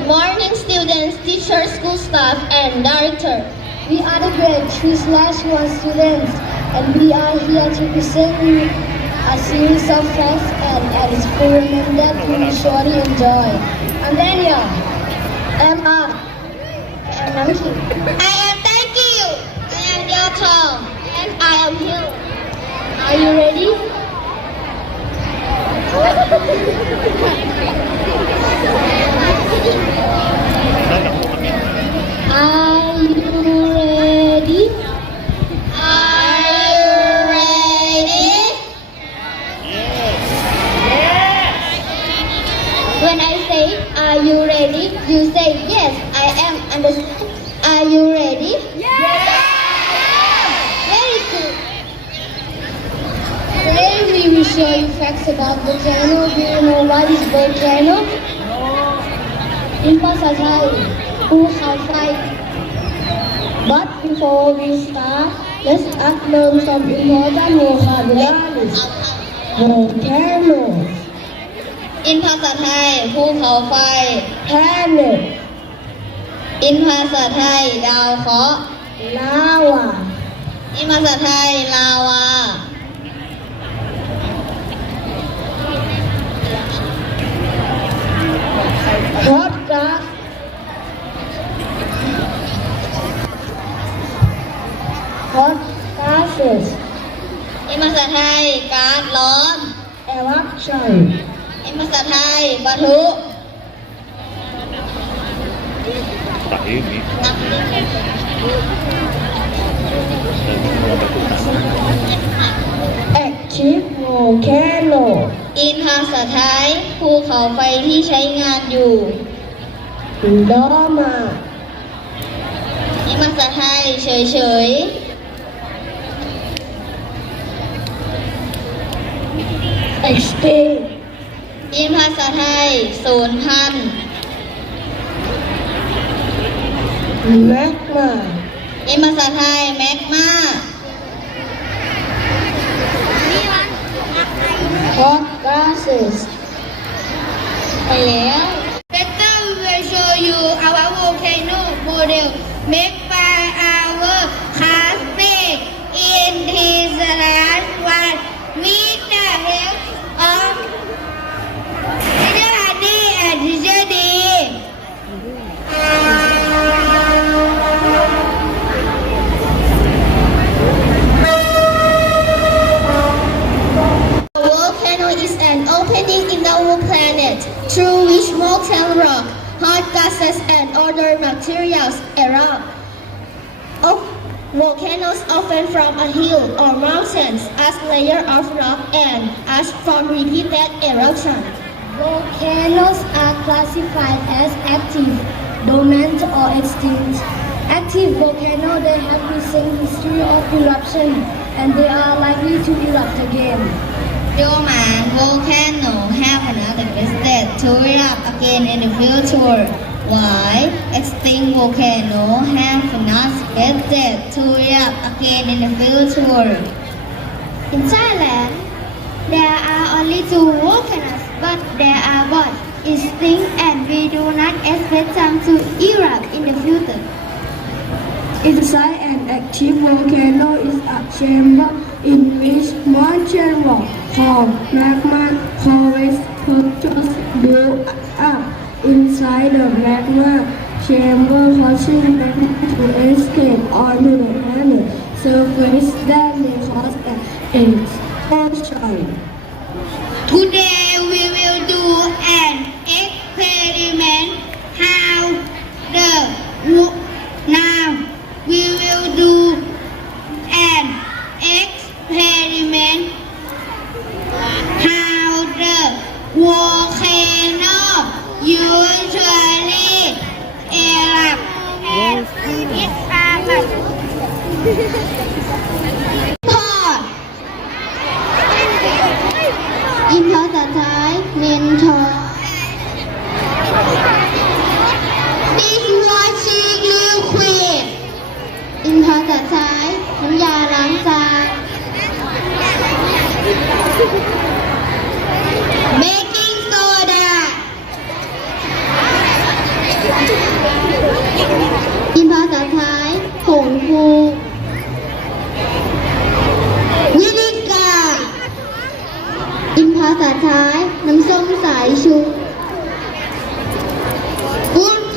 Good morning, students, teachers, school staff, and director. We are the grade 3 slash 1 students and we are here to present you a series of facts and an experiment that you will surely enjoy. I'm Daniel. I'm Art. And I'm Kim. I am thank you. I am Tom. And I am Hill. Are you ready? understand. Uh, are you ready? Yes! Very cool. Today we will show you facts about volcano. Do you know what is volcano? In Pasatay, who have five. But before we start, let's learn some important vocabularies. Volcano. In Pasatay, who have five. Planet. อินภาษาไทย ดาวเคราะห์ลาวาอินภาษาไทย ลาวา พอดกาสพอดกาสอินภาษาไทย การร้อน eruption อินภาษาไทยปะทุ ใสอย่างนี้เราไคชิโมแคโลอินภาษาไทยภูเขาไฟที่ใช้งานอยู่ดอมาอินภาษาไทยเฉยๆ extinct อินภาษาไทยศูนย์พัน magma, In ภาษาไทย แมกมา hot gases, ไปแล้ว Better we will show you our volcano model made In our planet through which molten rock, hot gases, and other materials erupt. Of volcanoes often from a hill or mountains as layer of rock and ash from repeated eruption. Volcanoes are classified as active, dormant, or extinct. Active volcanoes they have recent history of eruption and they are likely to erupt again. Dormant volcano have another state to erupt again in the future. While extinct volcano have not expected to erupt again in the future. In Thailand, there are only two volcanoes, but there are one extinct and we do not expect them to erupt in the future. Inside an active volcano is a chamber in which molten rock called magma cores just build up inside the magma chamber causing magma to escape onto the planet surface that may cause an explosion. เขาจะใช้น้ำยาล้างจานเบกกิ้งโซดากินภาษาไทยผงฟูวินิกากินภาษาไทยน้ำส้มสายชูกุ้น